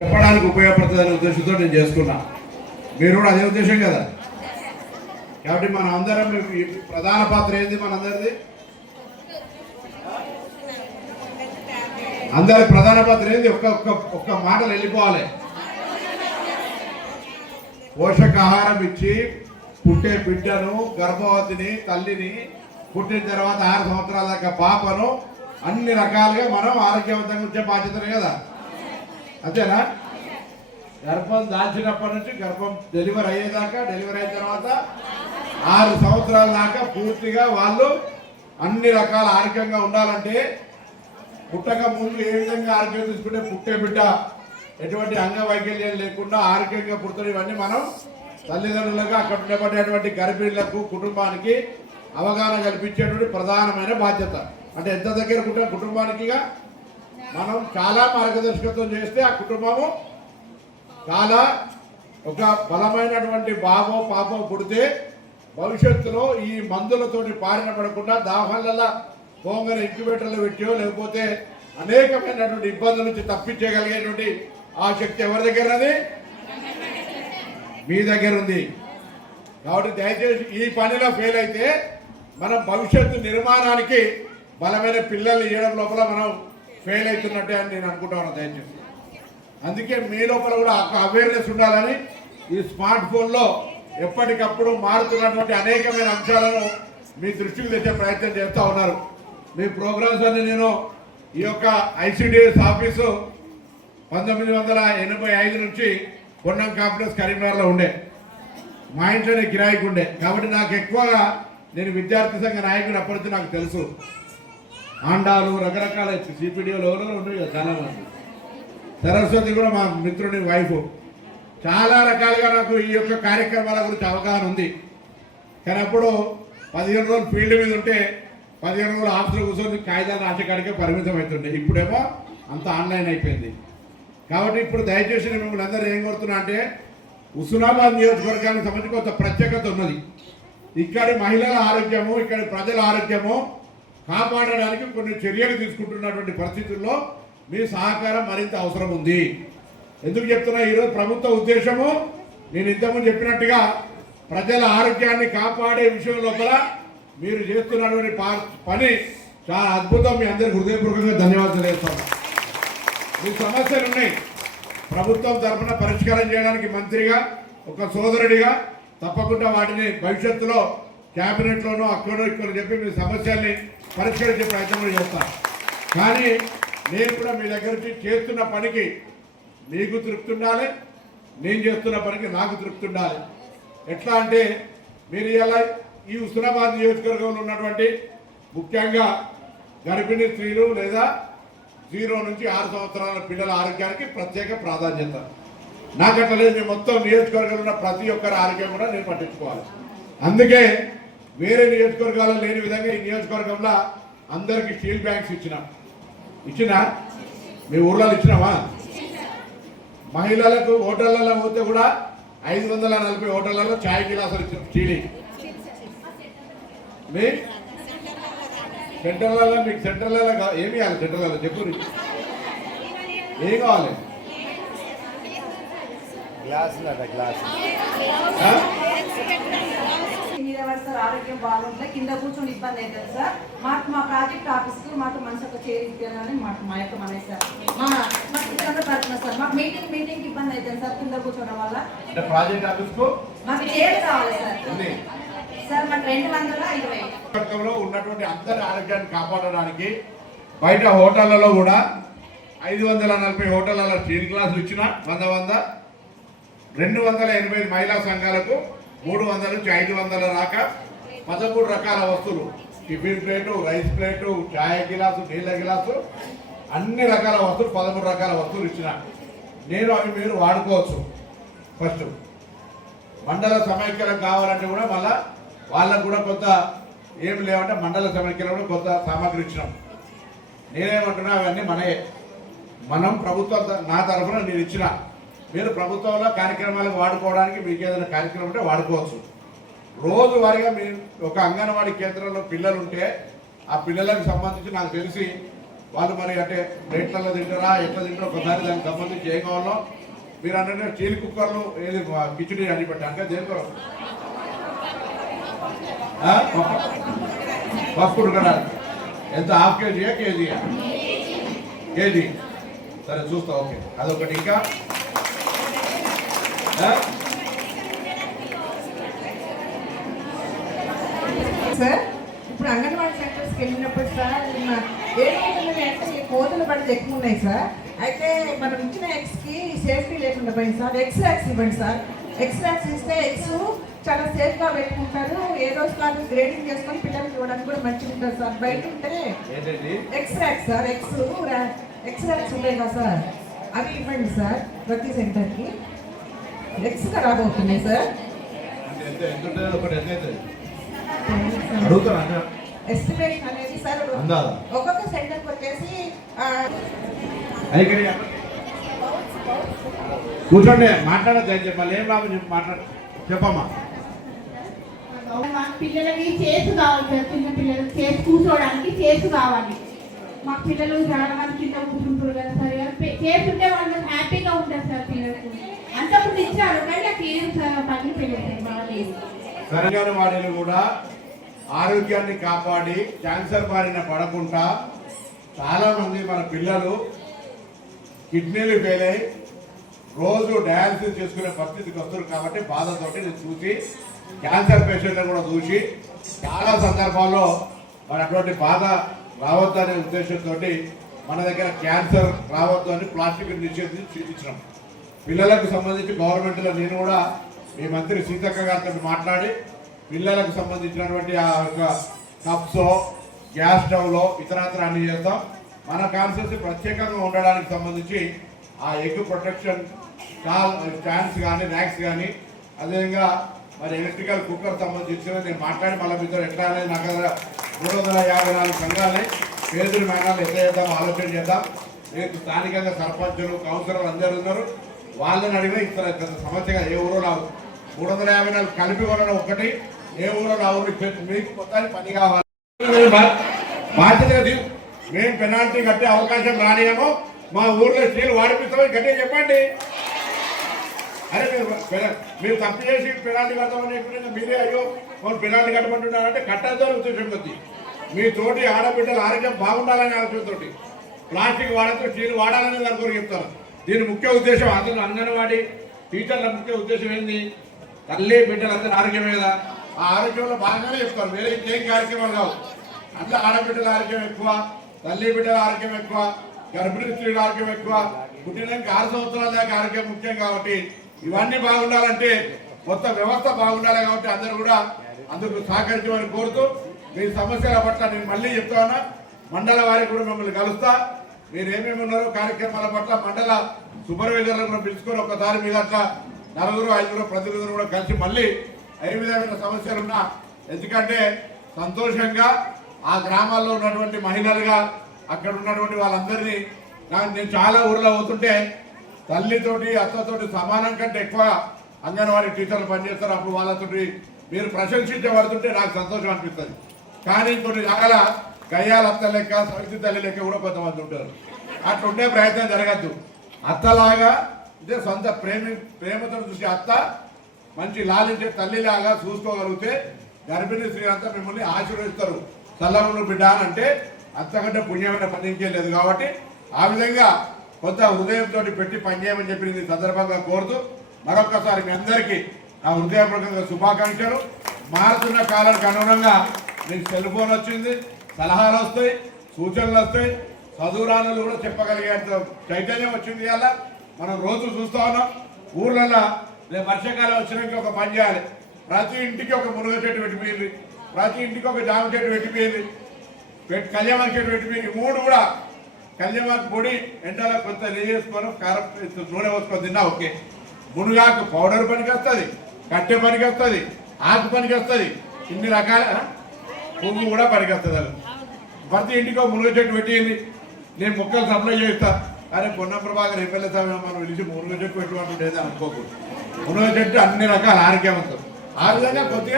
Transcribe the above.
చెప్పడానికి ఉపయోగపడుతుందనే ఉద్దేశంతో నేను చేసుకున్నా. మీరు కూడా అదే ఉద్దేశం కదా. కాబట్టి మనం అందరం ప్రధాన పాత్ర ఏంది? మనందరిది అందరి ప్రధాన పాత్ర ఏంది? ఒక్క మాటలు వెళ్ళిపోవాలి. పోషకాహారం ఇచ్చి పుట్టే బిడ్డను, గర్భవతిని, తల్లిని, పుట్టిన తర్వాత 6 సంవత్సరాల దాకా పాపను అన్ని రకాలుగా మనం ఆరోగ్యవంతంగా ఉంచే బాధ్యతనే కదా. అంతేనా? గర్భం దాల్చినప్పటి నుంచి గర్భం డెలివరీ అయ్యేదాకా, డెలివరీ అయిన తర్వాత 6 సంవత్సరాల దాకా పూర్తిగా వాళ్ళు అన్ని రకాల ఆరోగ్యంగా ఉండాలంటే పుట్టక ముందు ఏ విధంగా ఆరోగ్యం తీసుకుంటే పుట్టే బిడ్డ ఎటువంటి అంగవైకల్యం లేకుండా ఆరోగ్యంగా పుడతారు. ఇవన్నీ మనం తల్లిదండ్రులుగా అక్కడ ఉండబడేటువంటి గర్భిణులకు, కుటుంబానికి అవగాహన కల్పించేటువంటి ప్రధానమైన బాధ్యత. అంటే ఎంత దగ్గర ఉంటాం కుటుంబానికిగా మనం చాలా మార్గదర్శకత్వం చేస్తే ఆ కుటుంబము చాలా ఒక బలమైనటువంటి బాబో పాపో పుడితే భవిష్యత్తులో ఈ మందులతోటి పారిన పడకుండా దాహాలలో పోంగని ఇంక్యుబేటర్లు పెట్టో లేకపోతే అనేకమైనటువంటి ఇబ్బందుల నుంచి తప్పించగలిగేటువంటి ఆ శక్తి ఎవరి దగ్గర ఉంది? మీ దగ్గర ఉంది. కాబట్టి దయచేసి ఈ పనిలో ఫెయిల్ అయితే మనం భవిష్యత్తు నిర్మాణానికి బలమైన పిల్లల్ని ఇవ్వడం లోపల మనం ఫెయిల్ అవుతున్నట్టే అని నేను అనుకుంటాను. దయచేసి అందుకే మీ లోపల కూడా అవేర్నెస్ ఉండాలని ఈ స్మార్ట్ ఫోన్లో ఎప్పటికప్పుడు మారుతున్నటువంటి అనేకమైన అంశాలను మీ దృష్టికి తెచ్చే ప్రయత్నం చేస్తూ ఉన్నారు. మీ ప్రోగ్రామ్స్ అన్ని నేను ఈ యొక్క ఐసిడిఎస్ ఆఫీసు 1985 నుంచి పొన్నం కాంప్లెక్స్ కరీంనగర్లో ఉండే, మా ఇంట్లోనే కిరాయికి ఉండే. కాబట్టి నాకు ఎక్కువగా నేను విద్యార్థి సంఘ నాయకుడు అప్పటికి నాకు తెలుసు. ఆండాలు రకరకాల సిపిడిఓలు ఎవరో ఉండేవి కదా చాలా మంది. సరస్వతి కూడా మా మిత్రుని వైఫ్. చాలా రకాలుగా నాకు ఈ యొక్క కార్యక్రమాల గురించి అవగాహన ఉంది. కానీ అప్పుడు 15 రోజులు ఫీల్డ్ మీద ఉంటే 15 రోజులు ఆఫీసులో కూర్చొని కాగితాలు రాసేకాడికే పరిమితం అవుతుండే. ఇప్పుడేమో అంత ఆన్లైన్ అయిపోయింది. కాబట్టి ఇప్పుడు దయచేసి నేను మిమ్మల్ని అందరూ ఏం కోరుతున్నా అంటే హుస్నాబాద్ నియోజకవర్గానికి సంబంధించి కొంత ప్రత్యేకత ఉన్నది. ఇక్కడి మహిళల ఆరోగ్యము, ఇక్కడి ప్రజల ఆరోగ్యము కాపాడడానికి కొన్ని చర్యలు తీసుకుంటున్నటువంటి పరిస్థితుల్లో మీ సహకారం మరింత అవసరం ఉంది. ఎందుకు చెప్తున్నా? ఈరోజు ప్రభుత్వ ఉద్దేశము నేను ఇంతకుముందు చెప్పినట్టుగా ప్రజల ఆరోగ్యాన్ని కాపాడే విషయం లోపల మీరు చేస్తున్నటువంటి పని చాలా అద్భుతం. మీ అందరికీ హృదయపూర్వకంగా ధన్యవాదాలు చేస్తాను. మీ సమస్యలు ఉన్నాయి, ప్రభుత్వం తరఫున పరిష్కారం చేయడానికి మంత్రిగా, ఒక సోదరుడిగా తప్పకుండా వాటిని భవిష్యత్తులో క్యాబినెట్లోనూ అక్కడో ఇక్కడ చెప్పి మీ సమస్యల్ని పరిష్కరించే ప్రయత్నం చేస్తాను. కానీ నేను కూడా మీ దగ్గర నుంచి చేస్తున్న పనికి మీకు తృప్తి ఉండాలి, నేను చేస్తున్న పనికి నాకు తృప్తి ఉండాలి. ఎట్లా అంటే మీరు ఇలా ఈ హుస్నాబాద్ నియోజకవర్గంలో ఉన్నటువంటి ముఖ్యంగా గర్భిణీ స్త్రీలు లేదా 0 నుంచి 6 సంవత్సరాల పిల్లల ఆరోగ్యానికి ప్రత్యేక ప్రాధాన్యత. నాకు అట్లా లేదు. నేను మొత్తం నియోజకవర్గంలో ఉన్న ప్రతి ఒక్కరి ఆరోగ్యం కూడా నేను పట్టించుకోవాలి. అందుకే వేరే నియోజకవర్గాల్లో లేని విధంగా ఈ నియోజకవర్గంలో అందరికీ స్టీల్ బ్యాంక్స్ ఇచ్చినా మీ ఊర్లలో ఇచ్చినావా? మహిళలకు హోటళ్లలో పోతే కూడా 540 హోటళ్లలో ఛాయ్ గిలాసులు ఇచ్చిన స్టీల్. మీ సెంటర్లలో మీకు సెంటర్లలో ఏమి ఇవ్వాలి? సెంటర్లలో చెప్పు, ఏం కావాలి? సార్ ఆరోగ్యం బాగుంటుంది, కింద కూర్చొని ఇబ్బంది అవుతుంది సార్. మా ప్రాజెక్ట్ ఆఫీస్కి మాకు మంచి ఒక చైర్ ఇచ్చారని మా యొక్క మన సార్ సార్ మాకు మీటింగ్ ఇబ్బంది అవుతుంది సార్ కింద కూర్చోవడం వల్ల. ప్రాజెక్ట్ ఆఫీస్కు మాకు చైర్ కావాలి సార్. సార్ మాకు 220 ఉన్నటువంటి అందరి ఆరోగ్యాన్ని కాపాడడానికి బయట హోటళ్లలో కూడా 540 హోటళ్లలో స్టీల్ గ్లాసులు ఇచ్చిన 100 285 మహిళా సంఘాలకు 300 నుంచి 500 దాకా 13 రకాల వస్తువులు, టిఫిన్ ప్లేటు, రైస్ ప్లేటు, ఛాయ్ గిలాసు, నీళ్ళ గిలాసు, అన్ని రకాల వస్తువులు 13 రకాల వస్తువులు ఇచ్చిన నేను. అవి మీరు వాడుకోవచ్చు. ఫస్ట్ మండల సమైక్యలకు కావాలంటే కూడా మళ్ళా వాళ్ళకు కూడా కొంత ఏమి లేవంటే మండల సమైక్యలో కూడా కొంత సామాగ్రి ఇచ్చినాం. నేనేమంటున్నా అవన్నీ మనం ప్రభుత్వం నా తరఫున నేను ఇచ్చిన, మీరు ప్రభుత్వంలో కార్యక్రమాలకు వాడుకోవడానికి మీకు ఏదైనా కార్యక్రమం ఉంటే వాడుకోవచ్చు. రోజువారీగా మీరు ఒక అంగన్వాడీ కేంద్రంలో పిల్లలు ఉంటే ఆ పిల్లలకు సంబంధించి నాకు తెలిసి వాళ్ళు మరి అంటే రేట్లలో తింటారా ఎట్లా తింటారో ఒకసారి దానికి సంబంధించి ఏం కావాలో మీరు అన్నట్టు స్టీల్ కుక్కర్లు ఏది కిచిడి అని పెట్టాక దేనికో పప్పు ఉడకడానికి ఎంత హాఫ్ కేజీయా కేజీయా కేజీ సరే చూస్తా ఓకే అదొకటి ఇంకా సార్ ఇప్పుడు అంగన్వాడీ సెంటర్స్కి వెళ్ళినప్పుడు సార్ ఏమవుతుంది అంటే ఈ కోతుల పడితే ఎక్కువ ఉన్నాయి సార్. అయితే మనం ఇచ్చిన ఎగ్స్కి సేఫ్టీ లేకుండా పోయింది సార్. ఎగ్స్ ర్యాక్స్ ఇవ్వండి సార్. ఎగ్స్ ర్యాక్స్ ఇస్తే ఎగ్స్ చాలా సేఫ్గా పెట్టుకుంటారు. ఏ రోజు కాదు గ్రేడింగ్ చేసుకొని పిల్లలకి ఇవ్వడానికి కూడా మంచిగా ఉంటుంది సార్. బయట ఉంటే eggs racks sir eggs racks ఉంటాయి కదా సార్, అవి ఇవ్వండి సార్ ప్రతి సెంటర్కి. ఎగ్స్ ఖరాబ్ అవుతున్నాయి సార్. ఎస్టిమేషన్ అనేది సార్ ఒక్కొక్క సెంటర్కి వచ్చేసి కూర్చోండి మాట్లాడద్దు మళ్ళీ ఏం లాభం చెప్పి మాట్లాడ చెప్పమ్మా. మాకు పిల్లలకి చేసు కావాలి సార్. చిన్న పిల్లలకి చేసి కూర్చోవడానికి చేసు కావాలి. మాకు పిల్లలు చాలా మంది కింద కూర్చుంటారు కదా సార్. చేసి ఉంటే వాళ్ళు హ్యాపీగా ఉంటారు సార్. పిల్లలకు అంతకుముందు ఇచ్చారు కానీ చేసు పగిలిపోయింది బాగా. సరిగాని వాడిని కూడా ఆరోగ్యాన్ని కాపాడి క్యాన్సర్ బారిన పడకుండా చాలా మంది మన పిల్లలు కిడ్నీలు ఫెయిల్ అయ్యి రోజు డయాలసిస్ చేసుకునే పరిస్థితికి వస్తారు. కాబట్టి బాధతోటి నేను చూసి క్యాన్సర్ పేషెంట్ని కూడా చూసి చాలా సందర్భాల్లో మరి అటువంటి బాధ రావద్దనే ఉద్దేశంతో మన దగ్గర క్యాన్సర్ రావద్దు అని ప్లాస్టిక్ నిషేధించినాం. పిల్లలకు సంబంధించి గవర్నమెంట్లో నేను కూడా మీ మంత్రి సీతక్క గారితో మాట్లాడి పిల్లలకు సంబంధించినటువంటి ఆ యొక్క కప్స్ గ్యాస్ స్టవ్లో ఇతరత్ర అన్ని చేస్తాం. మన కాన్సెప్ట్ ప్రత్యేకంగా ఉండడానికి సంబంధించి ఆ ఎగ్ ప్రొటెక్షన్ స్టాండ్స్ కానీ ర్యాక్స్ కానీ అదేవిధంగా మరి ఎలక్ట్రికల్ కుక్కర్ సంబంధించిన నేను మాట్లాడి మళ్ళీ మీతో ఎట్లా అనేది నాకు 354 సంఘాలని పేదల మేఘాలు ఎట్లా చేద్దాం ఆలోచన చేద్దాం. రేపు స్థానికంగా సర్పంచులు కౌన్సిలర్లు అందరూ ఉన్నారు. వాళ్ళని అడిగినా ఇతర సమస్యగా ఏ ఊరో రావు. 354 కలిపి కొనడం ఒకటి, ఏ ఊరో రావు. మీకు మొత్తానికి పని కావాలి. బాధ్యతగా మేము పెనాల్టీ కట్టే అవకాశం రానియేమో. మా ఊర్లో స్టీల్ వాడిపిస్తామని గట్టిగా చెప్పండి. అరే మీరు తప్పు చేసి పెనాల్టీ కడతామని మీరే అయ్యో వాళ్ళు పెనాల్టీ కట్టమంటున్నారంటే కట్టద్దని ఉద్దేశం కొద్ది. మీ తోటి ఆడబిడ్డల ఆరోగ్యం బాగుండాలనే ఆలోచనతోటి ప్లాస్టిక్ వాడద్దు స్టీల్ వాడాలని దాని కొరకు చెప్తాను. దీని ముఖ్య ఉద్దేశం అసలు అంగన్వాడీ టీచర్ల ముఖ్య ఉద్దేశం ఏంది? తల్లి బిడ్డలందరూ ఆరోగ్యమే కదా. ఆ ఆరోగ్యంలో బాగానే చెప్తారు. వేరే ఇంకేం కార్యక్రమాలు కావు. అట్లా ఆడబిడ్డల ఆరోగ్యం ఎక్కువ, తల్లి బిడ్డల ఆరోగ్యం ఎక్కువ, గర్భిణీ స్త్రీల ఆరోగ్యం ఎక్కువ, పుట్టినాక 6 సంవత్సరాల దాకా ఆరోగ్యం ముఖ్యం. కాబట్టి ఇవన్నీ బాగుండాలంటే మొత్తం వ్యవస్థ బాగుండాలి. కాబట్టి అందరూ కూడా అందుకు సహకరించమని కోరుతూ మీ సమస్యల పట్ల నేను మళ్ళీ చెప్తా ఉన్నా. మండల వారికి కూడా మిమ్మల్ని కలుస్తా. మీరు ఏమేమి ఉన్నారో కార్యక్రమాల పట్ల మండల సూపర్వైజర్లను కూడా పిలుచుకొని ఒకసారి మీ దాంట్లో 4-5 ప్రతినిధులు కూడా కలిసి మళ్ళీ ఏ విధమైన సమస్యలున్నా, ఎందుకంటే సంతోషంగా ఆ గ్రామాల్లో ఉన్నటువంటి మహిళలుగా అక్కడ ఉన్నటువంటి వాళ్ళందరినీ నేను చాలా ఊర్లో పోతుంటే తల్లితోటి అత్తతోటి సమానం కంటే ఎక్కువ అంగన్వాడీ టీచర్లు పనిచేస్తారు. అప్పుడు వాళ్ళతోటి మీరు ప్రశంసించబడుతుంటే నాకు సంతోషం అనిపిస్తుంది. కానీ కొన్ని రకాల గయ్యాల అత్త లెక్క సవితి తల్లి లెక్క కూడా కొంతమంది ఉంటారు. అట్లా ఉండే ప్రయత్నం జరగద్దు. అత్తలాగా ఇదే సొంత ప్రేమతో చూసే అత్త మంచి లాలించే తల్లిలాగా చూసుకోగలిగితే గర్భిణీ స్త్రీ అంతా మిమ్మల్ని ఆశీర్వదిస్తారు. చల్లములు బిడ్డ అని అంటే అంతకంటే పుణ్యమైన పనిచేయలేదు. కాబట్టి ఆ విధంగా కొంత హృదయంతో పెట్టి పనిచేయమని చెప్పి ఈ సందర్భంగా కోరుతూ మరొకసారి మీ అందరికీ నా హృదయపూర్వకంగా శుభాకాంక్షలు. మారుతున్న కాలానికి అనుగుణంగా మీకు సెల్ ఫోన్ వచ్చింది, సలహాలు వస్తాయి, సూచనలు వస్తాయి, చదువురానులు కూడా చెప్పగలిగేంత చైతన్యం వచ్చింది. అలా మనం రోజు చూస్తూ ఉన్నాం. ఊర్లలో రేపు వర్షాకాలం వచ్చినాక ఒక పని చేయాలి. ప్రతి ఇంటికి ఒక మునగ చెట్టు పెట్టిపోయింది, ప్రతి ఇంటికి ఒక జామ చెట్టు పెట్టిపోయింది, కళ్యాణ చెట్టు పెట్టిపోయింది. 3 కూడా కళ్యాణాకు పొడి ఎండలో కొంత నెయ్యి వేసుకొని కారం నూనె పోసుకొని తిన్నా ఓకే. మునగాకు పౌడర్ పనికి వస్తుంది, కట్టె పనికి వస్తుంది, ఆకు పనికి వస్తుంది, ఇన్ని రకాల పువ్వు కూడా పనికి వస్తుంది. అది ప్రతి ఇంటికి ఒక మునగ చెట్టు పెట్టింది. నేను మొక్కలు సప్లై చేస్తా. అరే పొన్న ప్రభాకర్ ఎమ్మెల్యే సమయం మనం పిలిచి మునగ చెట్టు పెట్టుకుంటుండేది అనుకోకూడదు. మునగ చెట్టు అన్ని రకాల ఆరోగ్యవంతం. ఆ విధంగా కొద్దిగా